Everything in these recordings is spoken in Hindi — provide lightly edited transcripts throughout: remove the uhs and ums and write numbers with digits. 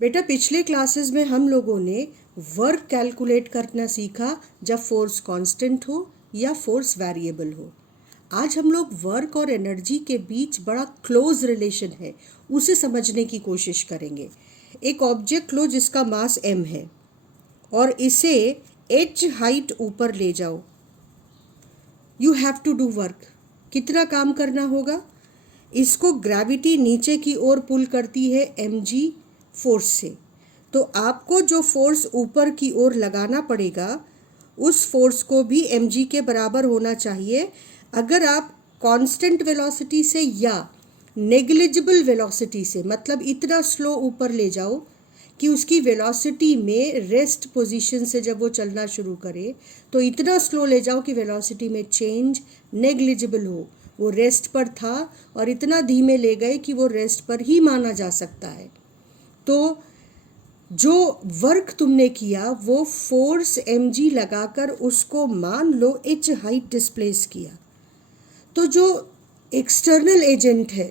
बेटा पिछले क्लासेस में हम लोगों ने वर्क कैलकुलेट करना सीखा जब फोर्स कांस्टेंट हो या फोर्स वेरिएबल हो। आज हम लोग वर्क और एनर्जी के बीच बड़ा क्लोज रिलेशन है उसे समझने की कोशिश करेंगे। एक ऑब्जेक्ट लो जिसका मास m है और इसे h हाइट ऊपर ले जाओ। You have to do work. कितना काम करना होगा? इसको ग्रेविटी नीचे की ओर पुल करती है mg फोर्स से, तो आपको जो फोर्स ऊपर की ओर लगाना पड़ेगा उस फोर्स को भी mg के बराबर होना चाहिए। अगर आप कांस्टेंट वेलोसिटी से या नेग्लिजिबल वेलोसिटी से, मतलब इतना स्लो ऊपर ले जाओ कि उसकी वेलोसिटी में रेस्ट पोजीशन से जब वो चलना शुरू करे तो इतना स्लो ले जाओ कि वेलोसिटी में चेंज नेग्लिजिबल हो, वो रेस्ट पर था और इतना धीमे ले गए कि वो रेस्ट पर ही माना जा सकता है। तो जो वर्क तुमने किया वो फोर्स mg लगाकर उसको मान लो h हाइट डिस्प्लेस किया। तो जो एक्सटर्नल एजेंट है,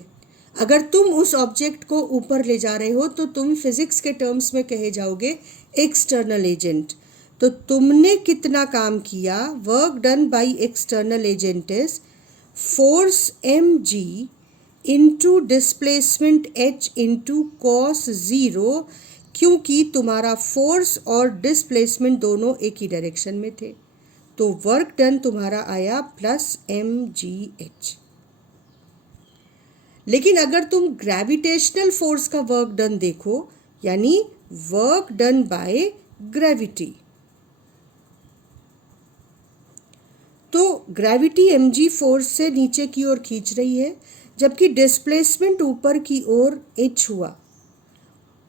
अगर तुम उस ऑब्जेक्ट को ऊपर ले जा रहे हो तो तुम फिजिक्स के टर्म्स में कहे जाओगे एक्सटर्नल एजेंट। तो तुमने कितना काम किया? Work done by external agent is force mg into displacement h into cos zero, क्योंकि तुम्हारा फोर्स और डिस्प्लेसमेंट दोनों एक ही डायरेक्शन में थे। तो वर्क डन तुम्हारा आया प्लस mgh। लेकिन अगर तुम ग्रेविटेशनल फोर्स का वर्क डन देखो, यानी वर्क डन बाय ग्रेविटी, तो ग्रेविटी mg फोर्स से नीचे की ओर खींच रही है जबकि डिस्प्लेसमेंट ऊपर की ओर h हुआ।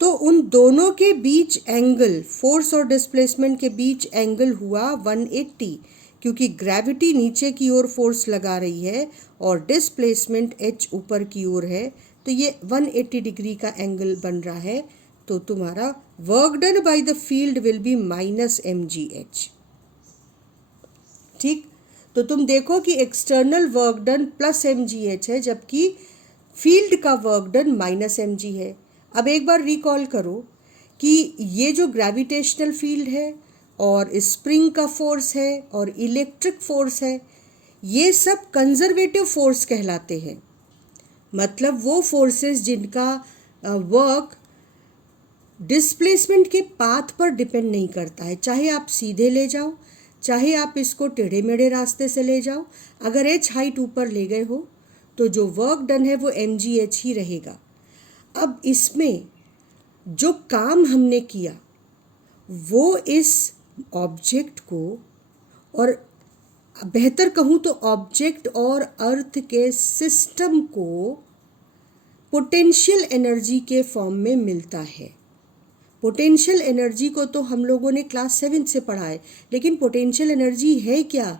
तो उन दोनों के बीच एंगल, फोर्स और डिस्प्लेसमेंट के बीच एंगल हुआ 180, क्योंकि ग्रेविटी नीचे की ओर फोर्स लगा रही है और डिस्प्लेसमेंट h ऊपर की ओर है, तो ये 180 डिग्री का एंगल बन रहा है। तो तुम्हारा work done by the field will be minus mgh। ठीक, तो तुम देखो कि external work done plus mgh है जबकि फील्ड का वर्क डन माइनस mg है। अब एक बार रिकॉल करो कि ये जो ग्रेविटेशनल फील्ड है और स्प्रिंग का फोर्स है और इलेक्ट्रिक फोर्स है, ये सब कंजर्वेटिव फोर्स कहलाते हैं। मतलब वो फोर्सेस जिनका वर्क डिस्प्लेसमेंट के पाथ पर डिपेंड नहीं करता है, चाहे आप सीधे ले जाओ चाहे आप इसको टेढ़े मेढ़े रास्ते से ले जाओ। अगर h हाइट ऊपर ले गए हो तो जो वर्क डन है वो mgh ही रहेगा। अब इसमें जो काम हमने किया वो इस ऑब्जेक्ट को, और बेहतर कहूँ तो ऑब्जेक्ट और अर्थ के सिस्टम को पोटेंशियल एनर्जी के फॉर्म में मिलता है। पोटेंशियल एनर्जी को तो हम लोगों ने क्लास 7 से पढ़ा है, लेकिन पोटेंशियल एनर्जी है क्या?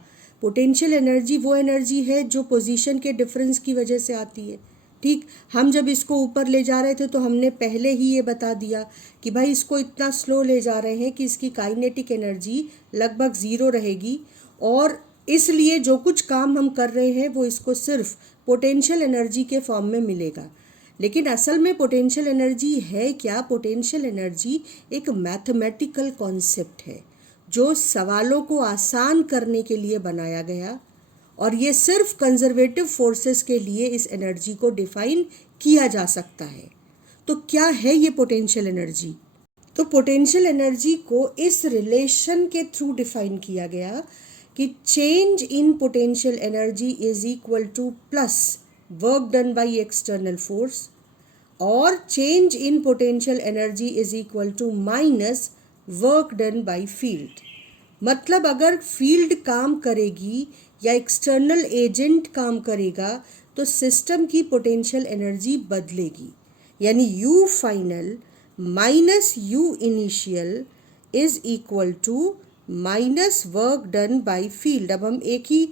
पोटेंशियल एनर्जी वो एनर्जी है जो पोजीशन के डिफरेंस की वजह से आती है। ठीक, हम जब इसको ऊपर ले जा रहे थे तो हमने पहले ही ये बता दिया कि भाई इसको इतना स्लो ले जा रहे हैं कि इसकी काइनेटिक एनर्जी लगभग ज़ीरो रहेगी, और इसलिए जो कुछ काम हम कर रहे हैं वो इसको सिर्फ पोटेंशियल एनर्जी के फॉर्म में मिलेगा। लेकिन असल में पोटेंशियल एनर्जी है क्या? पोटेंशियल एनर्जी एक मैथमेटिकल कॉन्सेप्ट है जो सवालों को आसान करने के लिए बनाया गया, और ये सिर्फ कंजर्वेटिव फोर्सेस के लिए इस एनर्जी को डिफाइन किया जा सकता है। तो क्या है ये पोटेंशियल एनर्जी? तो पोटेंशियल एनर्जी को इस रिलेशन के थ्रू डिफाइन किया गया कि change in potential energy is equal to plus work done by external force, और change in potential energy is equal to minus work done by field. मतलब अगर फील्ड काम करेगी या एक्सटर्नल एजेंट काम करेगा तो सिस्टम की पोटेंशियल एनर्जी बदलेगी, यानी U final minus U initial is equal to minus work done by field. अब हम एक ही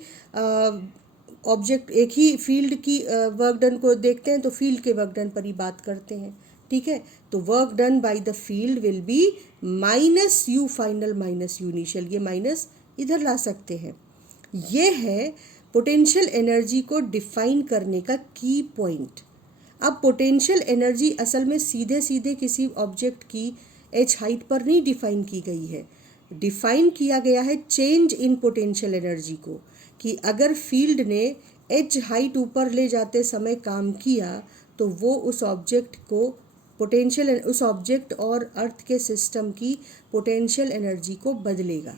ऑब्जेक्ट, एक ही फील्ड की वर्क डन को देखते हैं तो फील्ड के वर्क डन पर ही बात करते हैं। ठीक है, तो work done by the field will be minus you final minus U initial. ये माइनस इधर ला सकते हैं। ये है पोटेंशियल एनर्जी को डिफाइन करने का की पॉइंट। अब पोटेंशियल एनर्जी असल में सीधे सीधे किसी ऑब्जेक्ट की एच हाइट पर नहीं डिफाइन की गई है, डिफाइन किया गया है चेंज इन पोटेंशियल एनर्जी को, कि अगर फील्ड ने एच हाइट ऊपर ले जाते समय काम किया तो वो उस ऑब्जेक्ट को पोटेंशियल, उस ऑब्जेक्ट और अर्थ के सिस्टम की पोटेंशियल एनर्जी को बदलेगा।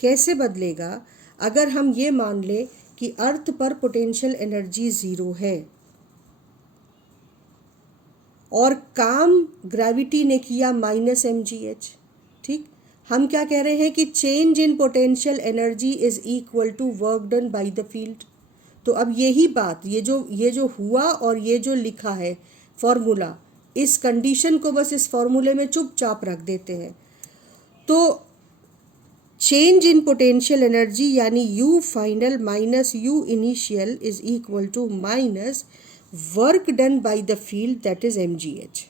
कैसे बदलेगा? अगर हम ये मान लें कि अर्थ पर पोटेंशियल एनर्जी ज़ीरो है और काम ग्रेविटी ने किया -mgh, ठीक, हम क्या कह रहे हैं कि change in potential energy is equal to work done by the field. तो अब यही बात, ये जो हुआ और ये जो लिखा है फॉर्मूला, इस कंडीशन को बस इस फॉर्मूले में चुपचाप रख देते हैं। तो चेंज इन पोटेंशियल एनर्जी यानी U final minus U initial is equal to minus work done by the field that is mgh।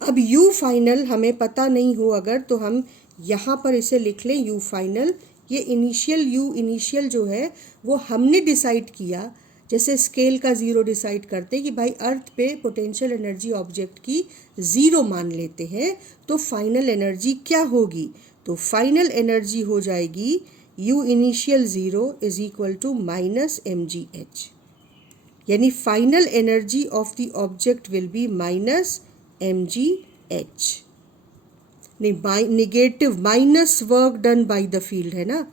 अब U फाइनल हमें पता नहीं हो अगर, तो हम यहाँ पर इसे लिख लें U फाइनल। ये इनिशियल U इनिशियल जो है वो हमने डिसाइड किया, जैसे स्केल का ज़ीरो डिसाइड करते कि भाई अर्थ पे पोटेंशियल एनर्जी ऑब्जेक्ट की ज़ीरो मान लेते हैं, तो फाइनल एनर्जी क्या होगी? तो फाइनल एनर्जी हो जाएगी U initial zero is equal to minus mgh, यानी final energy of the object will be minus mgh, नहीं negative, minus work done by the field है ना,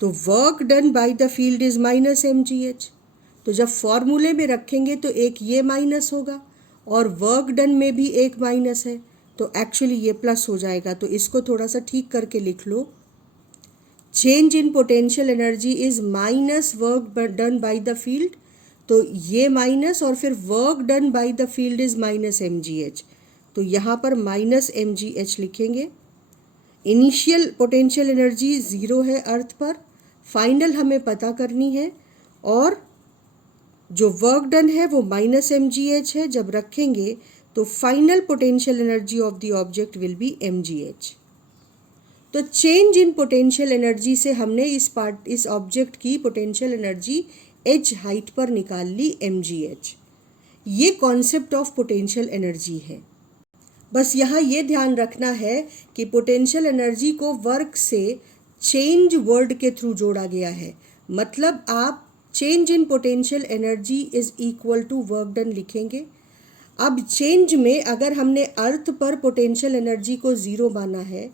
तो work done by the field is minus mgh। तो जब फॉर्मूले में रखेंगे तो एक ये माइनस होगा और वर्क डन में भी एक माइनस है, तो एक्चुअली ये प्लस हो जाएगा। तो इसको थोड़ा सा ठीक करके लिख लो, change in potential energy is minus work done by the field, तो ये माइनस और फिर work done by the field is minus mgh, तो यहाँ पर माइनस mgh लिखेंगे। इनिशियल पोटेंशियल एनर्जी ज़ीरो है अर्थ पर, फाइनल हमें पता करनी है, और जो वर्क डन है वो माइनस mgh है। जब रखेंगे तो final potential energy of the object will B mgh। तो चेंज इन पोटेंशियल एनर्जी से हमने इस ऑब्जेक्ट की पोटेंशियल एनर्जी एच हाइट पर निकाल ली mgh। ये कॉन्सेप्ट ऑफ पोटेंशियल एनर्जी है। बस यहाँ ये ध्यान रखना है कि पोटेंशियल एनर्जी को वर्क से चेंज वर्ड के थ्रू जोड़ा गया है, मतलब आप change in potential energy is equal to work done लिखेंगे। अब चेंज में अगर हमने अर्थ पर पोटेंशियल एनर्जी को ज़ीरो माना है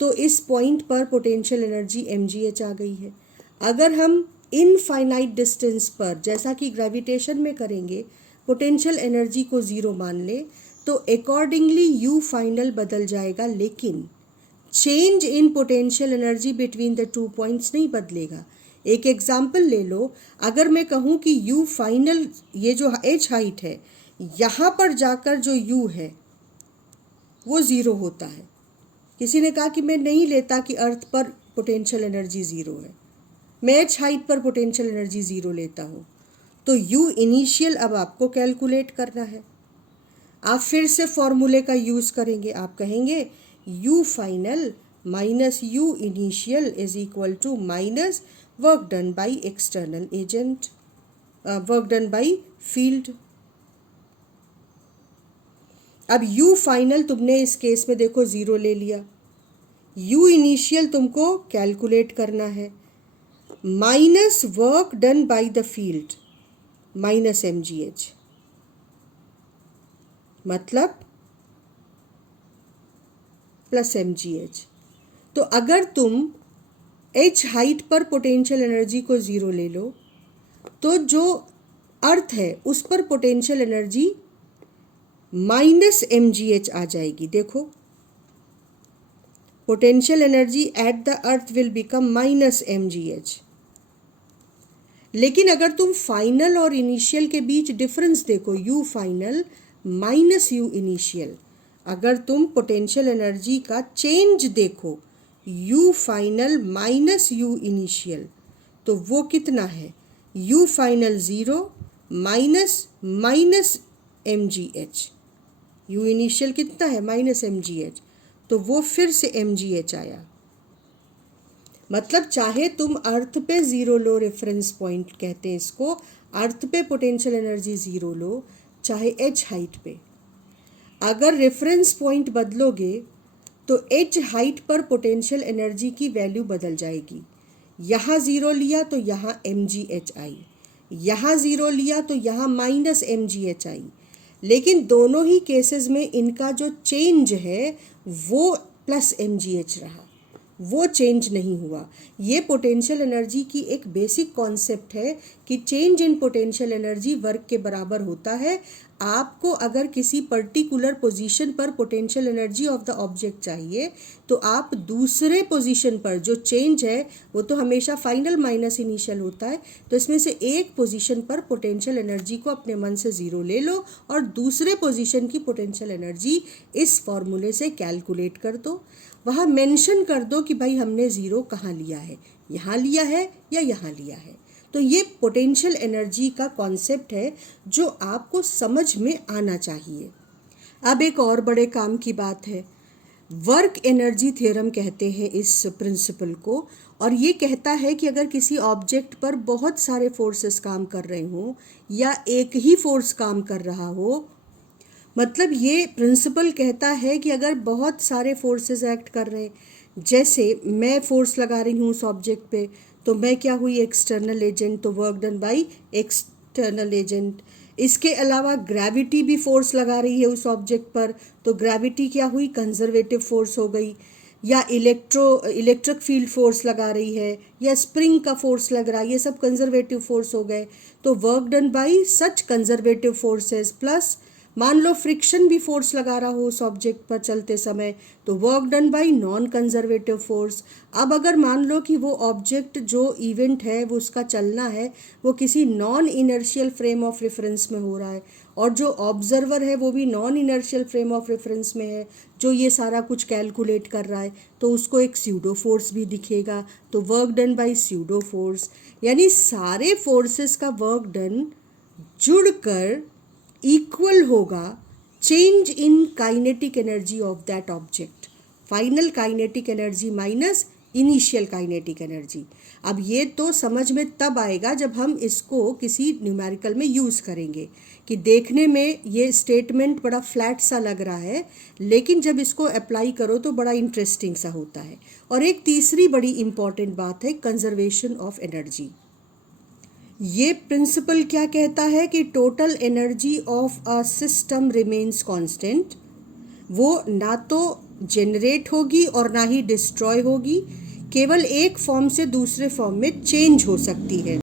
तो इस पॉइंट पर पोटेंशियल एनर्जी mgh आ गई है। अगर हम इनफाइनाइट डिस्टेंस पर, जैसा कि ग्रेविटेशन में करेंगे, पोटेंशियल एनर्जी को ज़ीरो मान ले तो अकॉर्डिंगली U फाइनल बदल जाएगा, लेकिन change in potential energy between the two points नहीं बदलेगा। एक एग्जाम्पल ले लो, अगर मैं कहूँ कि U फाइनल, ये जो H हाइट है, यहाँ पर जाकर जो U है वो ज़ीरो होता है। किसी ने कहा कि मैं नहीं लेता कि अर्थ पर पोटेंशियल एनर्जी ज़ीरो है, मैं H हाइट पर पोटेंशियल एनर्जी ज़ीरो लेता हूँ, तो U इनिशियल अब आपको कैलकुलेट करना है। आप फिर से फॉर्मूले का यूज़ करेंगे, आप कहेंगे U final minus U initial is equal to minus work done by external agent, work done by field. अब U फाइनल तुमने इस केस में देखो ज़ीरो ले लिया, U इनिशियल तुमको कैलकुलेट करना है, minus work done by the field minus mgh, मतलब प्लस mgh। तो अगर तुम H हाइट पर पोटेंशियल एनर्जी को ज़ीरो ले लो तो जो अर्थ है उस पर पोटेंशियल एनर्जी माइनस mgh आ जाएगी। देखो, potential energy at the earth will become minus mgh। लेकिन अगर तुम फाइनल और इनिशियल के बीच डिफरेंस देखो, U final minus U initial, अगर तुम पोटेंशियल एनर्जी का चेंज देखो, U final minus U initial, तो वो कितना है? U final zero minus minus mgh, U initial कितना है? माइनस mgh, तो वो फिर से mgh आया। मतलब चाहे तुम अर्थ पे ज़ीरो लो, रेफरेंस पॉइंट कहते हैं इसको, अर्थ पे पोटेंशियल एनर्जी ज़ीरो लो, चाहे एच हाइट पे, अगर रेफरेंस पॉइंट बदलोगे तो एच हाइट पर पोटेंशियल एनर्जी की वैल्यू बदल जाएगी। यहाँ ज़ीरो लिया तो यहाँ mgh आई, यहाँ ज़ीरो लिया तो यहाँ माइनस mgh आई, लेकिन दोनों ही केसेस में इनका जो चेंज है वो प्लस mgh रहा, वो चेंज नहीं हुआ। ये पोटेंशियल एनर्जी की एक बेसिक कॉन्सेप्ट है कि change in potential energy work के बराबर होता है। आपको अगर किसी पर्टिकुलर पोजीशन पर potential energy of the object चाहिए तो आप दूसरे पोजीशन पर जो चेंज है वो तो हमेशा फाइनल माइनस इनिशियल होता है, तो इसमें से एक पोजीशन पर पोटेंशियल एनर्जी को अपने मन से ज़ीरो ले लो और दूसरे पोजीशन की पोटेंशियल एनर्जी इस फॉर्मूले से कैलकुलेट कर दो। वहाँ मेंशन कर दो कि भाई हमने ज़ीरो कहाँ लिया है, यहाँ लिया है या यहाँ लिया है। तो ये पोटेंशियल एनर्जी का कॉन्सेप्ट है जो आपको समझ में आना चाहिए। अब एक और बड़े काम की बात है, वर्क एनर्जी थ्योरम कहते हैं इस प्रिंसिपल को, और ये कहता है कि अगर किसी ऑब्जेक्ट पर बहुत सारे फोर्सेस काम कर रहे हों या एक ही फोर्स काम कर रहा हो, मतलब ये प्रिंसिपल कहता है कि अगर बहुत सारे फोर्सेस एक्ट कर रहे हैं, जैसे मैं फोर्स लगा रही हूँ उस ऑब्जेक्ट पे, तो मैं क्या हुई, एक्सटर्नल एजेंट, तो work done by external agent. इसके अलावा ग्रेविटी भी फोर्स लगा रही है उस ऑब्जेक्ट पर, तो ग्रेविटी क्या हुई, कंजर्वेटिव फोर्स हो गई। या इलेक्ट्रिक फील्ड फोर्स लगा रही है या स्प्रिंग का फोर्स लग रहा है, ये सब कंजर्वेटिव फोर्स हो गए। तो वर्क डन बाय सच कंजर्वेटिव फोर्सेस, प्लस मान लो फ्रिक्शन भी फोर्स लगा रहा हो उस ऑब्जेक्ट पर चलते समय, तो work done bye non conservative force. अब अगर मान लो कि वो ऑब्जेक्ट जो इवेंट है वो उसका चलना है वो किसी non inertial frame of reference में हो रहा है और जो ऑब्जर्वर है वो भी non inertial frame of reference में है जो ये सारा कुछ कैलकुलेट कर रहा है, तो उसको एक स्यूडो फोर्स भी दिखेगा, तो work done bye pseudo force. यानी सारे फोर्सेस का वर्क डन जुड़कर इक्वल होगा change in kinetic energy of that object, final kinetic energy minus initial kinetic energy. अब ये तो समझ में तब आएगा जब हम इसको किसी न्यूमेरिकल में यूज़ करेंगे, कि देखने में ये स्टेटमेंट बड़ा फ्लैट सा लग रहा है लेकिन जब इसको अप्लाई करो तो बड़ा इंटरेस्टिंग सा होता है। और एक तीसरी बड़ी इम्पॉर्टेंट बात है कंजर्वेशन ऑफ एनर्जी। ये प्रिंसिपल क्या कहता है कि total energy of a system remains constant, वो ना तो जनरेट होगी और ना ही डिस्ट्रॉय होगी, केवल एक फॉर्म से दूसरे फॉर्म में चेंज हो सकती है।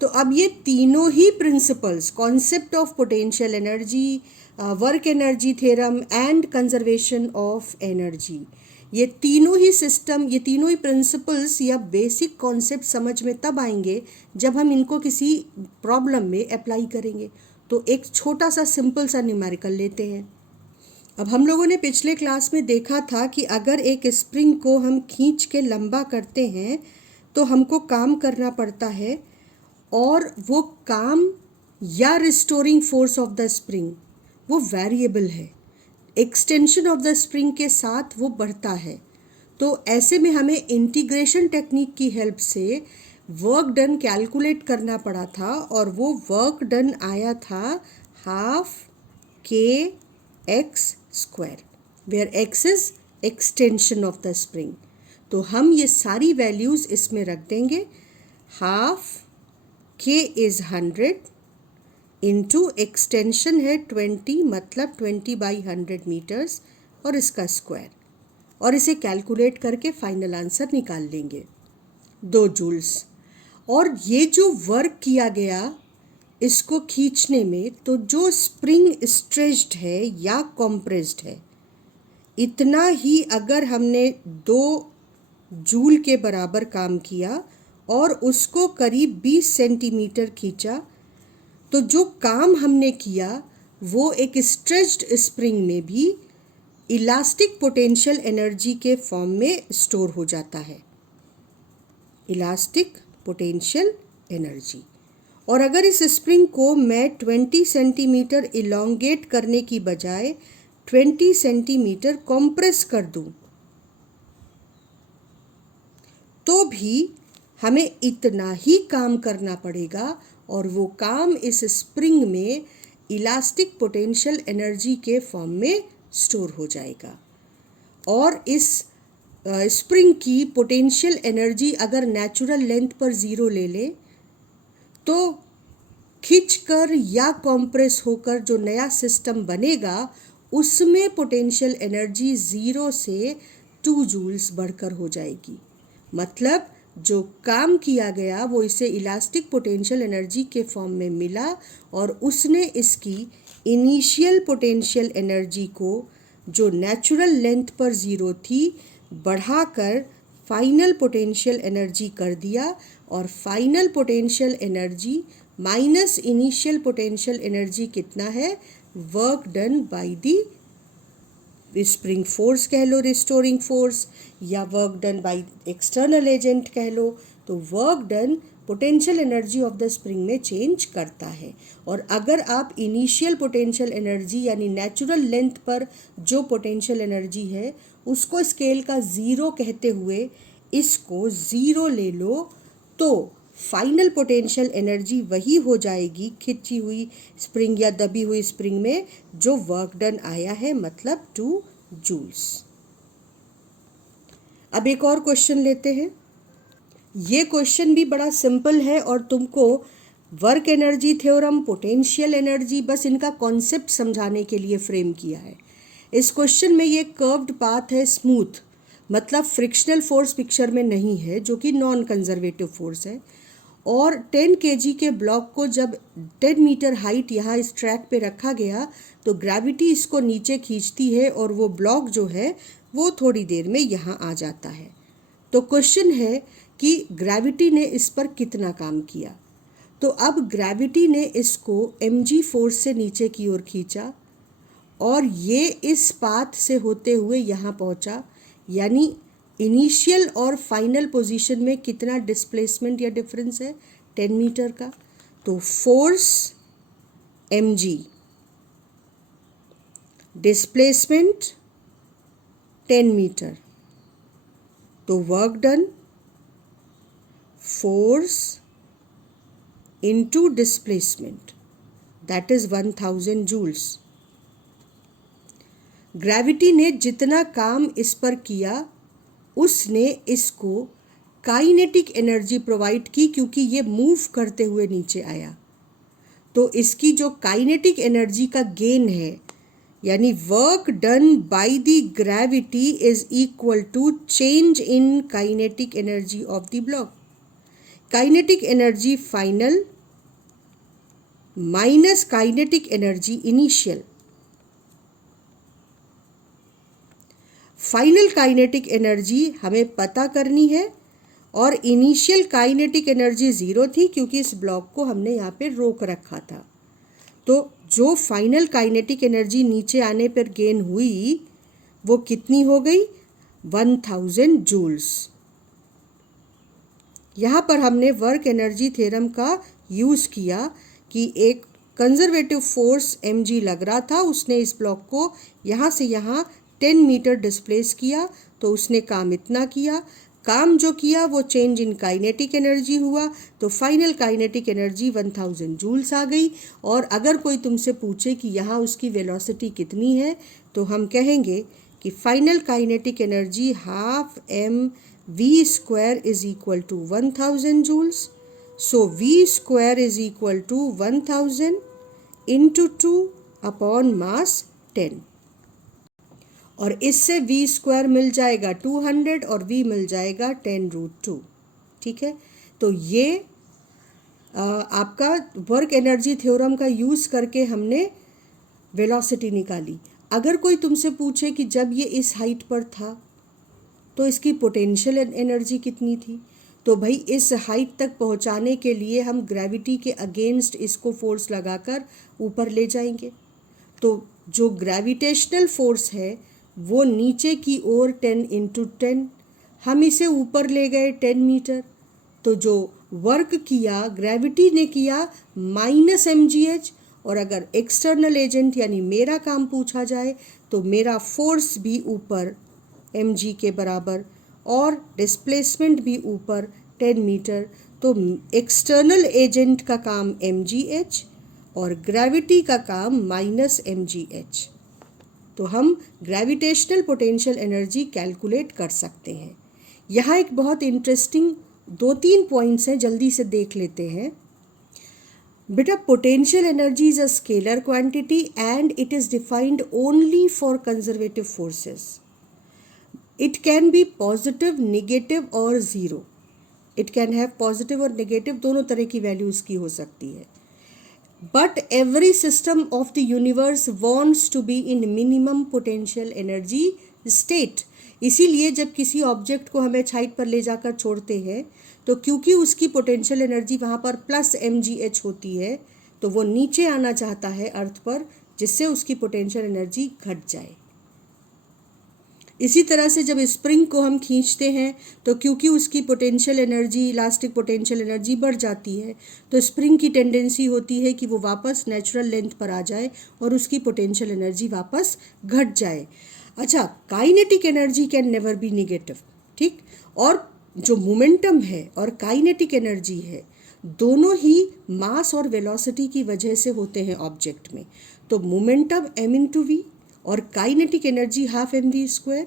तो अब ये तीनों ही principles, concept of potential energy, work energy theorem and conservation of energy, ये तीनों ही सिस्टम, ये तीनों ही प्रिंसिपल्स या बेसिक कॉन्सेप्ट समझ में तब आएंगे जब हम इनको किसी प्रॉब्लम में अप्लाई करेंगे। तो एक छोटा सा सिंपल सा न्यूमेरिकल लेते हैं। अब हम लोगों ने पिछले क्लास में देखा था कि अगर एक स्प्रिंग को हम खींच के लंबा करते हैं तो हमको काम करना पड़ता है, और वो काम या restoring force of the spring वो वेरिएबल है, एक्सटेंशन ऑफ द स्प्रिंग के साथ वो बढ़ता है। तो ऐसे में हमें इंटीग्रेशन टेक्निक की हेल्प से वर्क डन कैलकुलेट करना पड़ा था, और वो वर्क डन आया था हाफ के X square, where X is extension of the spring. तो हम ये सारी वैल्यूज़ इसमें रख देंगे, हाफ के इज़ 100 इंटू एक्सटेंशन है 20, मतलब 20/100 मीटर्स, और इसका स्क्वायर, और इसे कैलकुलेट करके फाइनल आंसर निकाल लेंगे 2 जूल्स। और ये जो वर्क किया गया इसको खींचने में, तो जो स्प्रिंग स्ट्रेच्ड है या कॉम्प्रेस्ड है, इतना ही अगर हमने 2 जूल के बराबर काम किया और उसको करीब 20 सेंटीमीटर खींचा, तो जो काम हमने किया वो एक स्ट्रेच्ड स्प्रिंग में भी इलास्टिक पोटेंशियल एनर्जी के फॉर्म में स्टोर हो जाता है, इलास्टिक पोटेंशियल एनर्जी। और अगर इस स्प्रिंग को मैं 20 सेंटीमीटर इलोंगेट करने की बजाय 20 सेंटीमीटर कॉम्प्रेस कर दूं, तो भी हमें इतना ही काम करना पड़ेगा और वो काम इस स्प्रिंग में इलास्टिक पोटेंशियल एनर्जी के फॉर्म में स्टोर हो जाएगा। और इस स्प्रिंग की पोटेंशियल एनर्जी अगर नेचुरल लेंथ पर ज़ीरो ले लें तो खिंचकर या कॉम्प्रेस होकर जो नया सिस्टम बनेगा उसमें पोटेंशियल एनर्जी 0 से 2 जूल्स बढ़कर हो जाएगी। मतलब जो काम किया गया वो इसे इलास्टिक पोटेंशियल एनर्जी के फॉर्म में मिला और उसने इसकी इनिशियल पोटेंशियल एनर्जी को जो नेचुरल लेंथ पर 0 थी बढ़ाकर फाइनल पोटेंशियल एनर्जी कर दिया। और final potential energy minus initial potential energy कितना है? Work done by the spring force कह लो, रिस्टोरिंग फोर्स, या work done by external agent कह लो। तो work done potential energy of the spring में चेंज करता है। और अगर आप इनिशियल पोटेंशियल एनर्जी यानी नेचुरल लेंथ पर जो पोटेंशियल एनर्जी है उसको स्केल का 0 कहते हुए इसको 0 ले लो तो फाइनल पोटेंशियल एनर्जी वही हो जाएगी खिंची हुई स्प्रिंग या दबी हुई स्प्रिंग में जो वर्क डन आया है, मतलब 2 जूल्स। अब एक और क्वेश्चन लेते हैं। ये क्वेश्चन भी बड़ा सिंपल है और तुमको work energy theorem, potential energy, बस इनका कॉन्सेप्ट समझाने के लिए फ्रेम किया है। इस क्वेश्चन में ये कर्व्ड पाथ है, स्मूथ, मतलब फ्रिक्शनल फोर्स पिक्चर में नहीं है जो कि नॉन कंजर्वेटिव फोर्स है। और 10 kg के ब्लॉक को जब 10 मीटर हाइट यहाँ इस ट्रैक पे रखा गया तो ग्रेविटी इसको नीचे खींचती है और वो ब्लॉक जो है वो थोड़ी देर में यहाँ आ जाता है। तो क्वेश्चन है कि ग्रेविटी ने इस पर कितना काम किया। तो अब ग्रेविटी ने इसको mg फोर्स से नीचे की ओर खींचा और ये इस पाथ से होते हुए यहाँ पहुँचा, यानी इनिशियल और फाइनल पोजीशन में कितना डिस्प्लेसमेंट या डिफरेंस है? 10 मीटर का। तो फोर्स mg, डिस्प्लेसमेंट 10 मीटर, तो work done force into displacement, that is 1000 joules. Gravity ने जितना काम इस पर किया उसने इसको काइनेटिक एनर्जी प्रोवाइड की क्योंकि ये मूव करते हुए नीचे आया। तो इसकी जो काइनेटिक एनर्जी का गेन है यानी work done by the gravity is equal to change in kinetic energy of the block. Kinetic energy final minus kinetic energy initial. Final kinetic energy हमें पता करनी है और इनिशियल काइनेटिक एनर्जी 0 थी क्योंकि इस ब्लॉक को हमने यहाँ पे रोक रखा था। तो जो फाइनल काइनेटिक एनर्जी नीचे आने पर गेन हुई वो कितनी हो गई? 1000 जूल्स। यहाँ पर हमने वर्क एनर्जी थ्योरम का यूज़ किया कि एक कंजर्वेटिव फोर्स mg लग रहा था, उसने इस ब्लॉक को यहाँ से यहाँ 10 मीटर डिस्प्लेस किया तो उसने काम इतना किया। काम जो किया वो चेंज इन काइनेटिक एनर्जी हुआ तो फाइनल काइनेटिक एनर्जी 1000 जूल्स आ गई। और अगर कोई तुमसे पूछे कि यहाँ उसकी वेलोसिटी कितनी है तो हम कहेंगे कि final kinetic energy half mv² is equal to 1000 joules. So v² is equal to 1000 into 2 upon mass 10। और इससे v² मिल जाएगा 200 और v मिल जाएगा 10√2। ठीक है, तो ये आपका वर्क एनर्जी थ्योरम का यूज़ करके हमने वेलोसिटी निकाली। अगर कोई तुमसे पूछे कि जब ये इस हाइट पर था तो इसकी पोटेंशियल एनर्जी कितनी थी, तो भाई इस हाइट तक पहुंचाने के लिए हम ग्रेविटी के अगेंस्ट इसको फोर्स लगाकर ऊपर ले जाएंगे। तो जो ग्रेविटेशनल फोर्स है वो नीचे की ओर 10 इंटू 10, हम इसे ऊपर ले गए 10 मीटर। तो जो वर्क किया ग्रेविटी ने किया -mgh। और अगर एक्सटर्नल एजेंट यानी मेरा काम पूछा जाए तो मेरा फोर्स भी ऊपर mg के बराबर और डिस्प्लेसमेंट भी ऊपर 10 मीटर। तो एक्सटर्नल एजेंट का काम mgh और ग्रेविटी का काम -mgh। तो हम ग्रेविटेशनल पोटेंशियल एनर्जी कैलकुलेट कर सकते हैं। यहाँ एक बहुत इंटरेस्टिंग 2-3 पॉइंट्स हैं, जल्दी से देख लेते हैं। बेटा, potential energy is a scalar quantity and it is defined only for conservative forces. It can be positive, negative और zero. It can have positive और नेगेटिव, दोनों तरह की वैल्यूज़ की हो सकती है। But every system of the universe wants to be in minimum potential energy state. इसीलिए जब किसी ऑब्जेक्ट को हम h हाइट पर ले जाकर छोड़ते हैं तो क्योंकि उसकी पोटेंशियल एनर्जी वहाँ पर +mgh होती है, तो वो नीचे आना चाहता है अर्थ पर, जिससे उसकी पोटेंशियल एनर्जी घट जाए। इसी तरह से जब स्प्रिंग को हम खींचते हैं तो क्योंकि उसकी potential energy, elastic potential energy बढ़ जाती है, तो स्प्रिंग की टेंडेंसी होती है कि वो वापस नेचुरल लेंथ पर आ जाए और उसकी पोटेंशियल एनर्जी वापस घट जाए। अच्छा, kinetic energy can never be negative, ठीक। और जो मोमेंटम है और काइनेटिक एनर्जी है, दोनों ही मास और वेलोसिटी की वजह से होते हैं ऑब्जेक्ट में। तो मोमेंटम m/v और kinetic energy ½ mv²।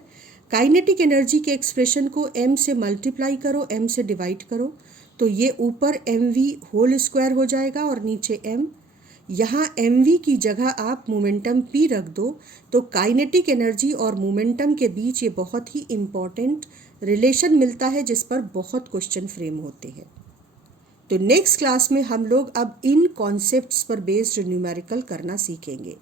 Kinetic energy के एक्सप्रेशन को m से मल्टीप्लाई करो, m से डिवाइड करो, तो ये ऊपर mv² हो जाएगा और नीचे m। यहाँ mv की जगह आप मोमेंटम p रख दो, तो काइनेटिक एनर्जी और मोमेंटम के बीच ये बहुत ही इम्पॉर्टेंट रिलेशन मिलता है, जिस पर बहुत क्वेश्चन फ्रेम होते हैं। तो नेक्स्ट क्लास में हम लोग अब इन कॉन्सेप्ट्स पर बेस्ड न्यूमेरिकल करना सीखेंगे।